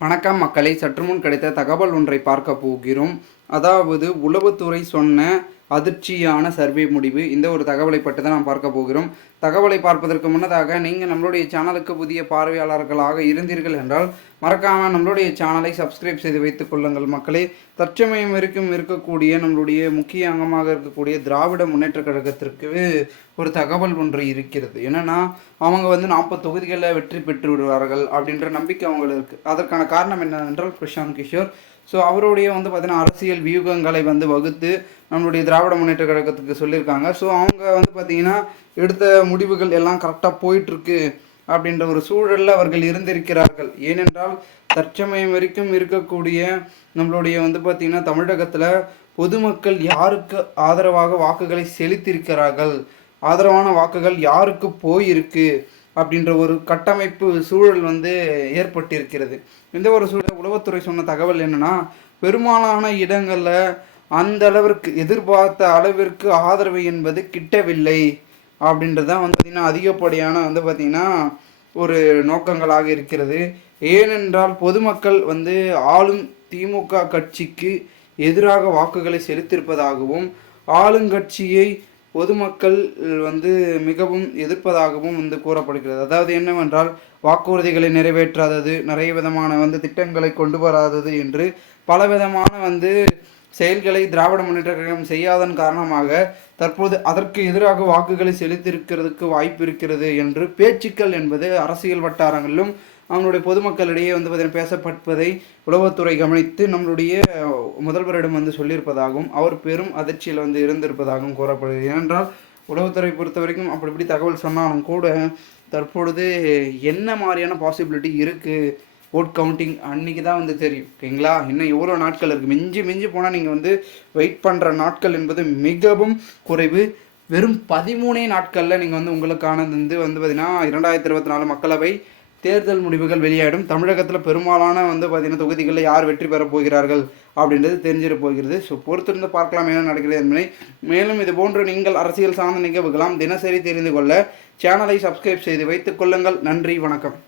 வணக்கம் மக்களை, சற்று முன் கிடைத்த தகவல் ஒன்றை பார்க்க போகிறோம். அதாவது உளவுத்துறை சொன்ன அதிர்ச்சியான சர்வே முடிவு. இந்த ஒரு தகவலை பற்றி தான் நாம் பார்க்க போகிறோம். தகவலை பார்ப்பதற்கு முன்னதாக நீங்கள் நம்மளுடைய சேனலுக்கு புதிய பார்வையாளர்களாக இருந்தீர்கள் என்றால் மறக்காமல் நம்மளுடைய சேனலை சப்ஸ்கிரைப் செய்து வைத்துக் கொள்ளுங்கள் மக்களே. தற்சமயம் இருக்கக்கூடிய நம்மளுடைய முக்கிய அங்கமாக இருக்கக்கூடிய திராவிட முன்னேற்ற கழகத்திற்கு ஒரு தகவல் ஒன்று இருக்கிறது. என்னென்னா, அவங்க 40 தொகுதிகளில் வெற்றி பெற்று விடுவார்கள் அப்படின்ற நம்பிக்கை அவங்களுக்கு இருக்குது. அதற்கான காரணம் என்னவென்றால் பிரசாந்த் கிஷோர். ஸோ அவருடைய பார்த்தீங்கன்னா அரசியல் வியூகங்களை வகுத்து நம்மளுடைய திராவிட முன்னேற்ற கழகத்துக்கு சொல்லியிருக்காங்க. ஸோ அவங்க பார்த்திங்கன்னா எடுத்த முடிவுகள் எல்லாம் கரெக்டாக போயிட்டுருக்கு அப்படின்ற ஒரு சூழலில் அவர்கள் இருந்திருக்கிறார்கள். ஏனென்றால் தற்சமயம் வரைக்கும் இருக்கக்கூடிய நம்மளுடைய பார்த்திங்கன்னா தமிழகத்தில் பொதுமக்கள் யாருக்கு ஆதரவாக வாக்குகளை செலுத்தியிருக்கிறார்கள், ஆதரவான வாக்குகள் யாருக்கு போயிருக்கு அப்படின்ற ஒரு கட்டமைப்பு சூழல் ஏற்பட்டிருக்கிறது. இந்த ஒரு சூழல் உளவுத்துறை சொன்ன தகவல் என்னன்னா, பெரும்பாலான இடங்களில் அந்த அளவிற்கு எதிர்பார்த்த அளவிற்கு ஆதரவு என்பது கிட்டவில்லை அப்படின்றதான் பார்த்திங்கன்னா அதிகப்படியான பார்த்திங்கன்னா ஒரு நோக்கங்களாக இருக்கிறது. ஏனென்றால் பொதுமக்கள் ஆளும் திமுக கட்சிக்கு எதிராக வாக்குகளை செலுத்தியிருப்பதாகவும் ஆளுங்கட்சியை பொதுமக்கள் மிகவும் எதிர்ப்பதாகவும் கூறப்படுகிறது. அதாவது என்னவென்றால் வாக்குறுதிகளை நிறைவேற்றாதது, நிறைய விதமான திட்டங்களை கொண்டு வராதது என்று பலவிதமான செயல்களை திராவிட முன்னேற்ற கழகம் செய்யாதன் காரணமாக தற்போது அதற்கு எதிராக வாக்குகளை செலுத்தியிருக்கிறதுக்கு வாய்ப்பு இருக்கிறது என்று பேச்சுக்கள் என்பது அரசியல் வட்டாரங்களிலும் அவங்களுடைய பொதுமக்களிடையே பேசப்பட்டதை உளவுத்துறை கவனித்து நம்மளுடைய முதல்வரிடம் சொல்லியிருப்பதாகவும் அவர் பெரும் அதிர்ச்சியில் இருந்திருப்பதாகவும் கூறப்படுகிறது. ஏனென்றால் உளவுத்துறை பொறுத்த வரைக்கும் அப்படி இப்படி தகவல் சொன்னாலும் கூட தற்பொழுது என்ன மாதிரியான பாசிபிலிட்டி இருக்குது, ஓட் கவுண்டிங் அன்றைக்கி தான் தெரியும். ஓகேங்களா? இன்னும் எவ்வளோ நாட்கள் இருக்குது. மிஞ்சி போனால் நீங்கள் வெயிட் பண்ணுற நாட்கள் என்பது மிகவும் குறைவு. வெறும் 13 நாட்களில் நீங்கள் உங்களுக்கானது பார்த்திங்கன்னா 2024 மக்களவை தேர்தல் முடிவுகள் வெளியாகிடும். தமிழகத்தில் பெரும்பாலான பார்த்திங்கன்னா தொகுதிகளில் யார் வெற்றி பெறப் போகிறார்கள் அப்படின்றது தெரிஞ்சிட போகிறது. ஸோ பொறுத்திருந்து பார்க்கலாம் என்ன நடக்கிறது என்பதை. மேலும் இது போன்று நீங்கள் அரசியல் சார்ந்த நிகழ்வுகளாம் தினசரி தெரிந்து கொள்ள சேனலை சப்ஸ்கிரைப் செய்து வைத்துக் கொள்ளுங்கள். நன்றி, வணக்கம்.